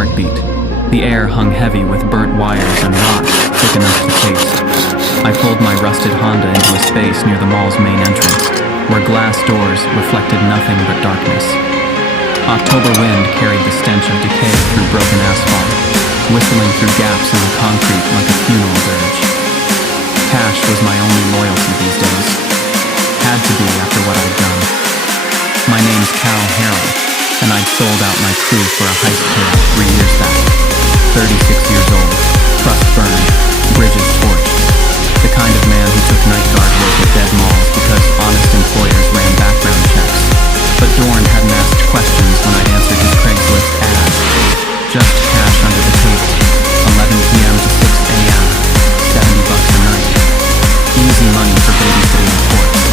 heartbeat. The air hung heavy with burnt wires and rot, thick enough to taste. I pulled my rusted Honda into a space near the mall's main entrance, where glass doors reflected nothing but darkness. October wind carried the stench of decay through broken asphalt, whistling through gaps in the concrete like a funeral dirge. Cash was my only loyalty these days. Had to be after what I'd done. My name's Cal Harrow, and I'd sold out my crew for a heist payout 3 years back. 36 years old, trust burned, bridges torched. The kind of man who took night guard work at dead malls because honest employers ran background checks. But Dorn hadn't asked questions when I'd answered his Craigslist ad. Just cash under the table, 11 p.m. to 6 a.m., $70 a night. Easy money for babysitting the corpse.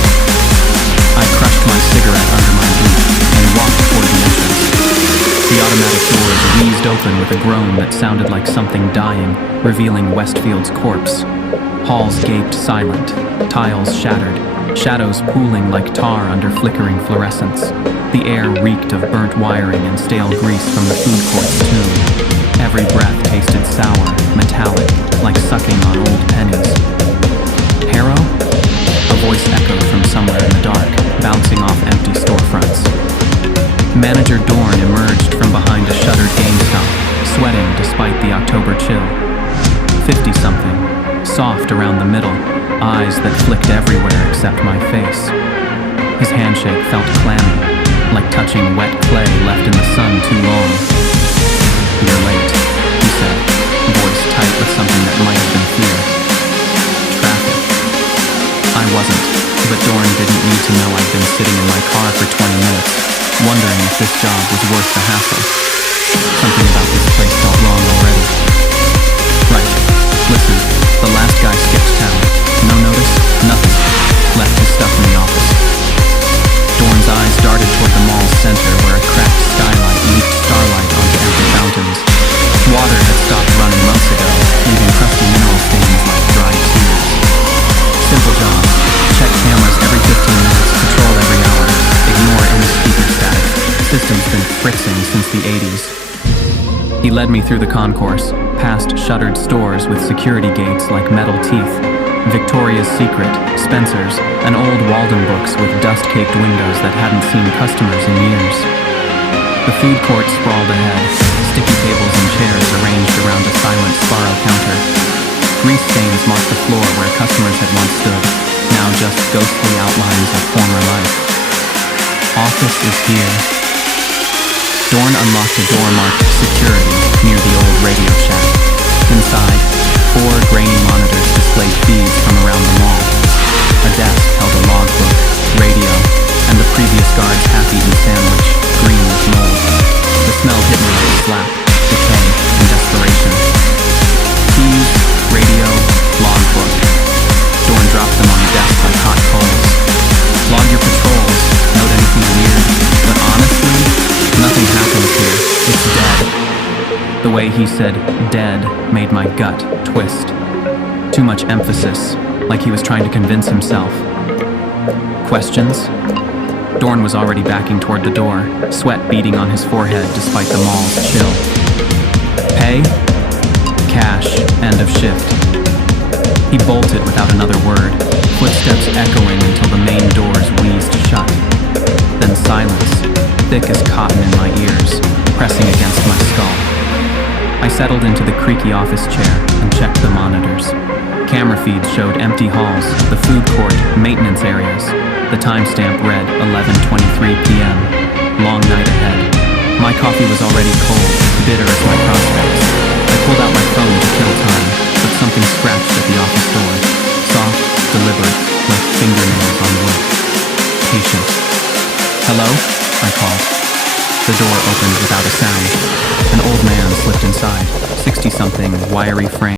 I crushed my cigarette under my boot and walked toward the entrance. The automatic doors wheezed open with a groan that sounded like something dying, revealing Westfield's corpse. Halls gaped silent, tiles shattered, shadows pooling like tar under flickering fluorescence. The air reeked of burnt wiring and stale grease from the food court's tomb. Every breath tasted sour, metallic, like sucking on old pennies. Harrow? A voice echoed from somewhere in the dark, bouncing off empty storefronts. Manager Dorn emerged from behind a shuttered GameStop, sweating despite the October chill. 50-something, soft around the middle, eyes that flicked everywhere except my face. His handshake felt clammy, like touching wet clay left in the sun too long. "You're late," he said, voice tight with something that might have been fear. "Traffic." I wasn't, but Dorn didn't need to know I'd been sitting in my car for 20 minutes, wondering if this job was worth the hassle. Something about this place felt wrong already. "Right. Listen, the last guy skipped town. No notice? Nothing. Left his stuff in the office." Dorn's eyes darted toward the mall's center where a cracked skylight leaked starlight onto empty fountains. Water had stopped running months ago, leaving crusty mineral stains like dried tears. "Simple job. Check cameras every 15 minutes, patrol every hour. Ignore any speaker static. System's been fritzing since the 80s. He led me through the concourse, past shuttered stores with security gates like metal teeth. Victoria's Secret, Spencer's, and old Walden books with dust-caked windows that hadn't seen customers in years. The food court sprawled ahead, sticky tables and chairs arranged around a silent spiral counter. Grease stains marked the floor where customers had once stood, now just ghostly outlines of former life. "Office is here." Dorn unlocked a door marked Security near the old Radio Shack. Inside, 4 grainy monitors displayed feeds from around the mall. A desk held a logbook, radio, and the previous guard's half-eaten sandwich, green with mold. The smell hit me like a slap, decay, and desperation. Keys, radio, logbook. Dorn dropped them on the desk like hot coals. "Log your patrols, note anything weird, but honestly, nothing happens here. It's dead." The way he said "dead" made my gut twist. Too much emphasis, like he was trying to convince himself. "Questions?" Dorn was already backing toward the door, sweat beading on his forehead despite the mall's chill. "Pay?" "Cash, end of shift." He bolted without another word, footsteps echoing until the main doors wheezed shut. Then silence, thick as cotton in my ears, pressing against my skull. I settled into the creaky office chair and checked the monitors. Camera feeds showed empty halls, the food court, maintenance areas. The timestamp read 11:23 p.m. Long night ahead. My coffee was already cold, bitter as my prospects. I pulled out my phone to kill time, but something scratched at the office door. Soft, deliberate, like fingernails on wood. Patient. "Hello?" I called. The door opened without a sound. An old man slipped inside, 60-something, wiry frame.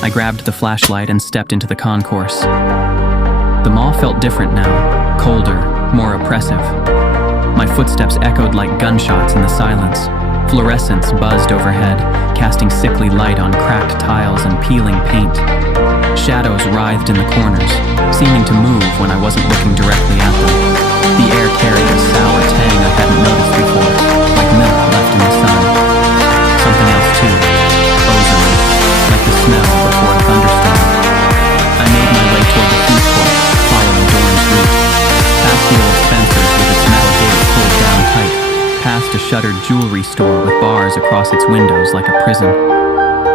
I grabbed the flashlight and stepped into the concourse. The mall felt different now, colder, more oppressive. My footsteps echoed like gunshots in the silence. Fluorescents buzzed overhead, casting sickly light on cracked tiles and peeling paint. Shadows writhed in the corners, seeming to move when I wasn't looking directly at them. The air carried a sour tang I hadn't noticed before, like milk left in the sun. Something else too, ozone, like the smell before a thunderstorm. I made my way toward the food court, following Dorn's route. Past the old Spencer's with its metal gate pulled down tight, past a shuttered jewelry store with bars across its windows like a prison.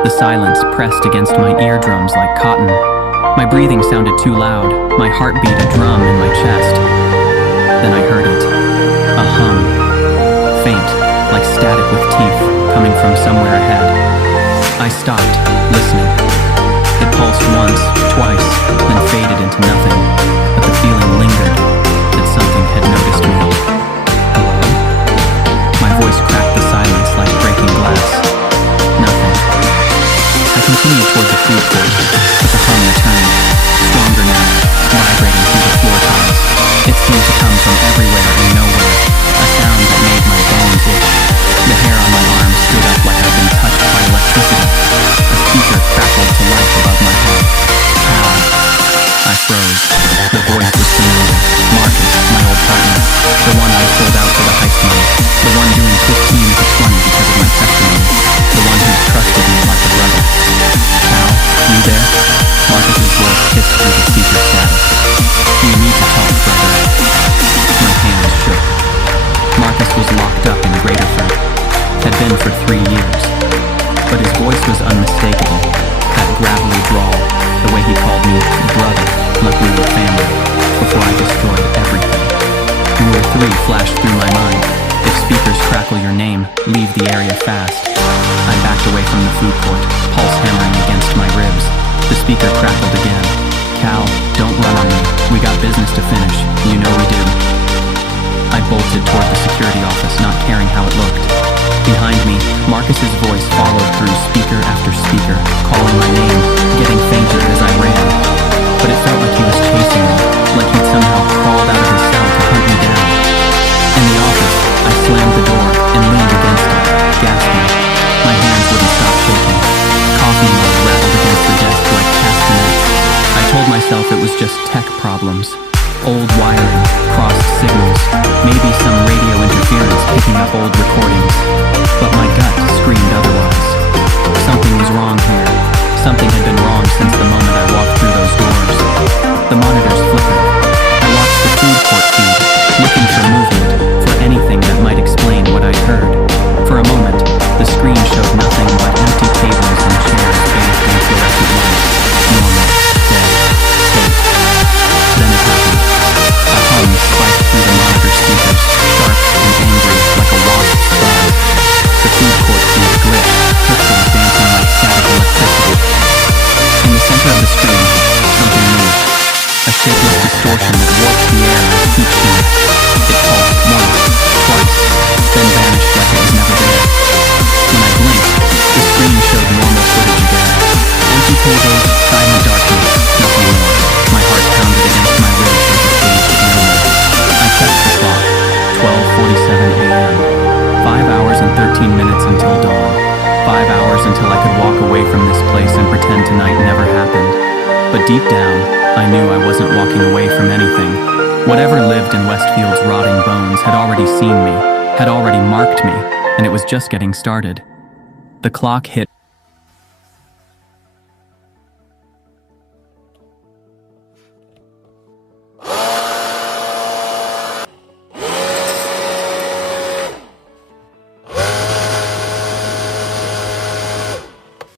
The silence pressed against my eardrums like cotton. My breathing sounded too loud, my heart beat a drum in my chest. Then I heard it, a hum, faint, like static with teeth, coming from somewhere ahead. I stopped, listening. It pulsed once, twice, then faded into nothing, but the feeling lingered, that something had noticed me. Hello? My voice cracked the silence like breaking glass. Nothing. I continued toward the food court, but the hum returned, stronger now, vibrating through the floor tiles. It seemed to come from everywhere and nowhere, a sound that made my bones itch. The hair on my arm stood up like I'd been touched by electricity. A speaker crackled to life above my head. Cal. I froze. The voice was familiar. Marcus, my old partner. The one I sold out for the heist money. The one doing 15 to 20 because of my testimony. The one who trusted me like a brother. Cal, you there? Marcus's voice hissed through the speaker static. We need to talk, brother. My hands shook. Marcus was locked up in Greaterford. Had been for 3 years. But his voice was unmistakable. That gravelly drawl, the way he called me brother, like we were family, before I destroyed everything. Rule 3 flashed through my mind. If speakers crackle your name, leave the area fast. I backed away from the food court, pulse hammering against my ribs. The speaker crackled again. Cal, don't run on me. We got business to finish. You know we do. I bolted toward the security office, not caring how it looked. Behind me, Marcus's voice followed through speaker after speaker, calling my name, getting fainter as I ran. But it felt like he was chasing me, like he'd somehow crawled out of his cell to hunt me down. In the office, I slammed the door and leaned against it, gasping. My hands wouldn't stop shaking. Coffee mug rattled against the desk like castanets. I told myself it was just tech problems. Old wiring, crossed signals, maybe some radio interference picking up old recordings. But my gut screamed otherwise. Something was wrong here. Something had been wrong since the moment I walked through those doors. The monitors flickered. I watched the food court feed, looking for movement, for anything that might explain what I'd heard. For a moment, the screen showed nothing but empty tables and chairs bathed in fluorescent light. Normal, dead, safe. Then it happened. A hum spiked through the monitor speakers, sharp and angry like a wasp's buzz. The food court feed glitched, pixels dancing like static electricity. In the center of the screen, something moved. A shapeless distortion that warped the air like heat shield. It pulsed once, twice, then vanished like it was never there. When I blinked, the screen showed normal footage again. Empty tables, silent darkness, nothing more. My heart pounded against my ribs like a caged animal. I checked the clock. 12:47 a.m. 5 hours and 13 minutes until dawn. 5 hours until I could walk away from this place and pretend tonight never happened. But deep down, I knew I wasn't walking away from anything. Whatever lived in Westfield's rotting bones had already seen me, had already marked me, and it was just getting started. The clock hit